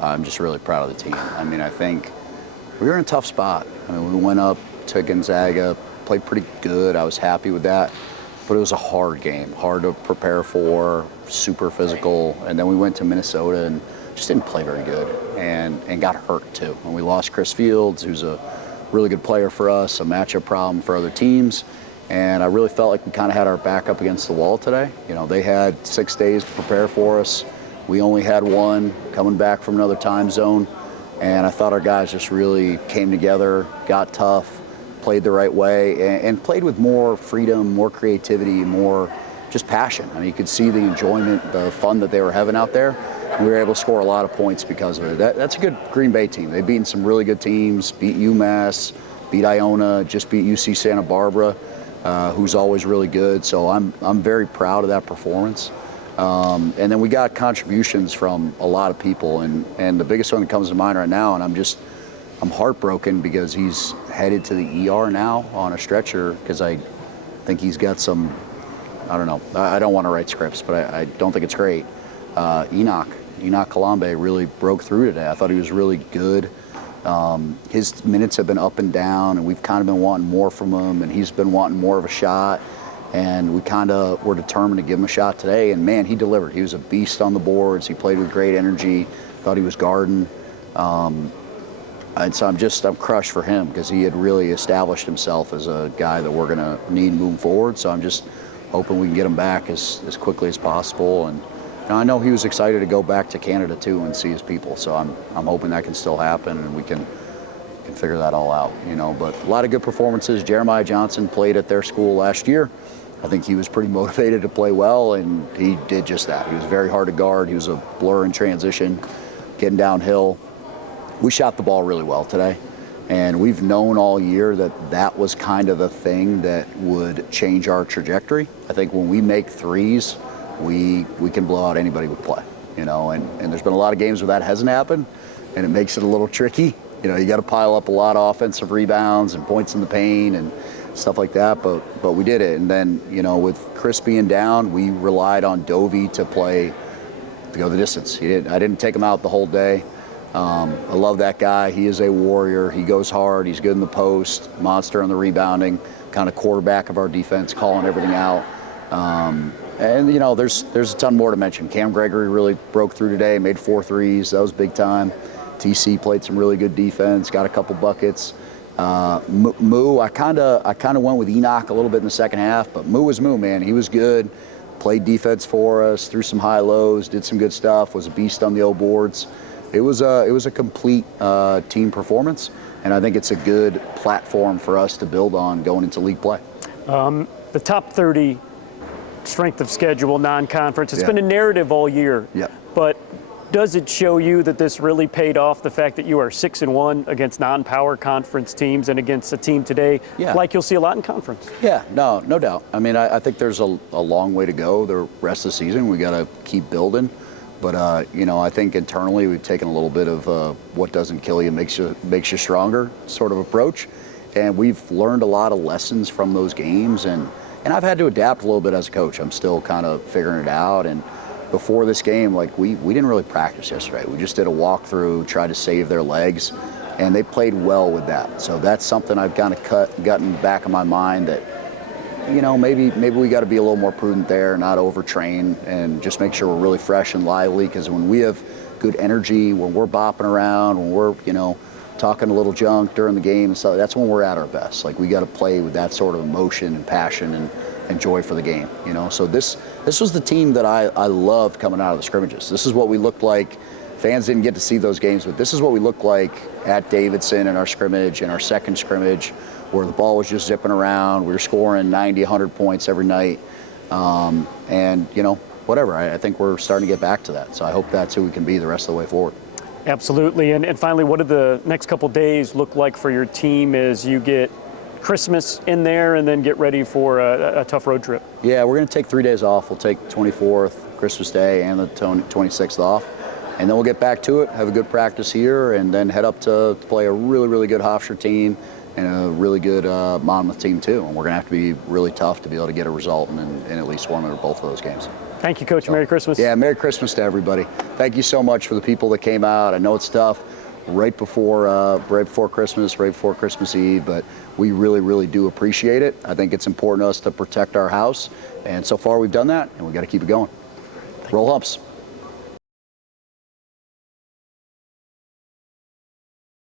I'm just really proud of the team. I mean, I think we were in a tough spot. I mean, we went up to Gonzaga, played pretty good. I was happy with that. But it was a hard game, hard to prepare for, super physical. And then we went to Minnesota and just didn't play very good and got hurt too. And we lost Chris Fields, who's a really good player for us, a matchup problem for other teams. And I really felt like we kind of had our back up against the wall today. You know, they had 6 days to prepare for us. We only had one, coming back from another time zone. And I thought our guys just really came together, got tough, played the right way, and played with more freedom, more creativity, more just passion. I mean, you could see the enjoyment, the fun that they were having out there. And we were able to score a lot of points because of it. That's a good Green Bay team. They've beaten some really good teams, beat UMass, beat Iona, just beat UC Santa Barbara, who's always really good. So I'm very proud of that performance. And then we got contributions from a lot of people, and the biggest one that comes to mind right now, and I'm heartbroken because he's headed to the ER now on a stretcher because I think he's got some, I don't know, I don't want to write scripts, but I don't think it's great. Enoch Kalambe really broke through today. I thought he was really good. His minutes have been up and down, and we've kind of been wanting more from him, and he's been wanting more of a shot. And we kind of were determined to give him a shot today, and man, he delivered. He was a beast on the boards. He played with great energy. Thought he was guarding. And so I'm crushed for him because he had really established himself as a guy that we're going to need moving forward. So I'm just hoping we can get him back as quickly as possible. And I know he was excited to go back to Canada too and see his people. So I'm hoping that can still happen and we can figure that all out, you know. But a lot of good performances. Jeremiah Johnson played at their school last year. I think he was pretty motivated to play well, and he did just that. He was very hard to guard. He was a blur in transition, getting downhill. We shot the ball really well today, and we've known all year that was kind of the thing that would change our trajectory. I think when we make threes, we can blow out anybody with play, you know, and there's been a lot of games where that hasn't happened, and it makes it a little tricky. You know, you got to pile up a lot of offensive rebounds and points in the paint and stuff like that, but we did it. And then, you know, with Chris being down, we relied on Dovey to go the distance. I didn't take him out the whole day. I love that guy. He is a warrior. He goes hard. He's good in the post, monster on the rebounding, kind of quarterback of our defense, calling everything out. And, you know, there's a ton more to mention. Cam Gregory really broke through today, made 4 threes. That was big time. TC played some really good defense, got a couple buckets. Moo, I kind of went with Enoch a little bit in the second half, but Moo was Moo, man. He was good, played defense for us, threw some high lows, did some good stuff, was a beast on the O boards. It was a complete team performance, and I think it's a good platform for us to build on going into league play. The top 30 strength of schedule, non-conference, it's been a narrative all year. Yeah. But does it show you that this really paid off, the fact that you are 6-1 against non-power conference teams and against a team today like you'll see a lot in conference? Yeah, no doubt. I mean, I think there's a long way to go the rest of the season. We got to keep building. But, you know, I think internally we've taken a little bit of what doesn't kill you makes you stronger sort of approach. And we've learned a lot of lessons from those games. And I've had to adapt a little bit as a coach. I'm still kind of figuring it out. And before this game, like we didn't really practice yesterday. We just did a walkthrough, tried to save their legs, and they played well with that. So that's something I've kind of gotten in the back of my mind that, you know, maybe we got to be a little more prudent there, not overtrain, and just make sure we're really fresh and lively. Because when we have good energy, when we're bopping around, when we're, you know, talking a little junk during the game and stuff, that's when we're at our best. Like we got to play with that sort of emotion and passion and joy for the game, you know. So this was the team that I loved coming out of the scrimmages. This is what we looked like. Fans didn't get to see those games, but this is what we looked like at Davidson in our scrimmage, in our second scrimmage, where the ball was just zipping around. We were scoring 90, 100 points every night. And, you know, whatever. I think we're starting to get back to that. So I hope that's who we can be the rest of the way forward. Absolutely. And finally, what do the next couple days look like for your team as you get Christmas in there and then get ready for a tough road trip? Yeah, we're going to take 3 days off. We'll take 24th, Christmas Day, and the 26th off. And then we'll get back to it, have a good practice here, and then head up to play a really, really good Hofstra team and a really good Monmouth team too. And we're going to have to be really tough to be able to get a result in at least one or both of those games. Thank you, Coach. Merry Christmas. Yeah, Merry Christmas to everybody. Thank you so much for the people that came out. I know it's tough right before Christmas, right before Christmas Eve, but we really, really do appreciate it. I think it's important to us to protect our house, and so far we've done that, and we got to keep it going. Roll Humps.